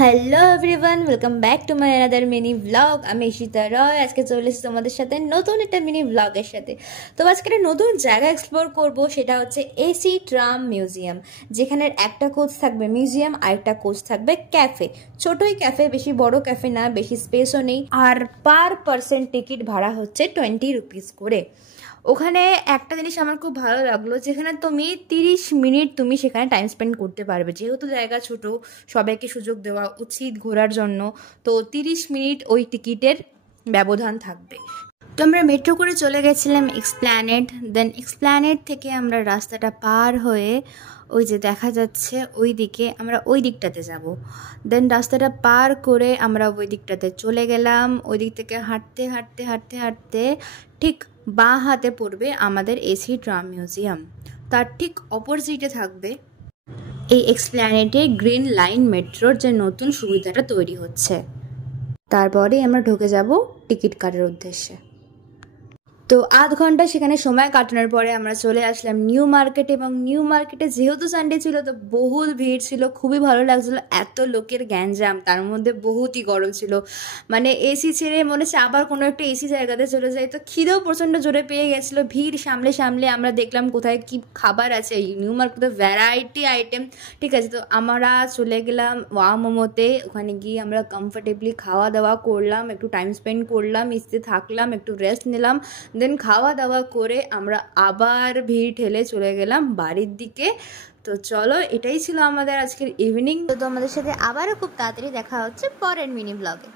Hello everyone, welcome back to my another mini blog. আমি ঈশিতা রয়। আজকে চলে এসেছি তোমাদের সাথে নতুন একটা মিনি ব্লগের সাথে। তো আজকে একটা নতুন জায়গা এক্সপ্লোর করব, সেটা হচ্ছে এসি ট্রাম মিউজিয়াম, যেখানে একটা কোচ থাকবে মিউজিয়াম আর একটা কোচ থাকবে ক্যাফে। ছোটই ক্যাফে, বেশি বড় ক্যাফে না, বেশি স্পেসও নেই। আর পার পার্সন টিকিট ভাড়া হচ্ছে 20 রুপিস করে। ওখানে একটা জিনিস আমার খুব ভালো লাগলো, যেখানে তুমি 30 মিনিট তুমি সেখানে টাইম স্পেন্ড করতে পারবে। যেহেতু জায়গা ছোট, সবাইকে সুযোগ দেওয়া উচিত ঘোরার জন্য, তো 30 মিনিট ওই টিকিটের ব্যবধান থাকবে। তো আমরা মেট্রো করে চলে গেছিলাম এক্সপ্ল্যানেড। দেন এক্সপ্ল্যানেড থেকে আমরা রাস্তাটা পার হয়ে ওই যে দেখা যাচ্ছে ওই দিকে, আমরা ওই দিকটাতে যাব। দেন রাস্তাটা পার করে আমরা ওই দিকটাতে চলে গেলাম। ওই দিক থেকে হাঁটতে হাঁটতে হাঁটতে হাঁটতে ঠিক বাঁ হাতে পড়বে আমাদের এসি ট্রাম মিউজিয়াম। তার ঠিক অপোজিটে থাকবে এই এক্সপ্ল্যানেডে গ্রিন লাইন মেট্রোর যে নতুন সুবিধাটা তৈরি হচ্ছে। তারপরে আমরা ঢুকে যাব টিকিট কাটার উদ্দেশ্যে। তো আধ ঘন্টা সেখানে সময় কাটানোর পরে আমরা চলে আসলাম নিউ মার্কেট। এবং নিউ মার্কেটে যেহেতু সানডে ছিল, তো বহুত ভিড় ছিল, খুবই ভালো লাগছিল। এত লোকের গ্যাঞ্জাম, তার মধ্যে বহুতই গরম ছিল। মানে এসি ছেড়ে মনে হচ্ছে আবার কোনো একটা এসি জায়গাতে চলে যাই। তো খিদেও প্রচণ্ড জোরে পেয়ে গেছিলো। ভিড় সামলে সামলে আমরা দেখলাম কোথায় কি খাবার আছে। নিউ মার্কেটে ভ্যারাইটি আইটেম, ঠিক আছে। তো আমরা চলে গেলাম ওয়া মোমোতে। ওখানে গিয়ে আমরা কমফোর্টেবলি খাওয়া দাওয়া করলাম, একটু টাইম স্পেন্ড করলাম, এসিতে থাকলাম, একটু রেস্ট নিলাম। দেন খাওয়া দাওয়া করে আমরা আবার ভিড় ঠেলে চলে গেলাম বাড়ির দিকে। তো চলো, এটাই ছিল আমাদের আজকের ইভিনিং। তো তোমাদের সাথে আবারও খুব তাড়াতাড়ি দেখা হচ্ছে পরের মিনি ব্লগে।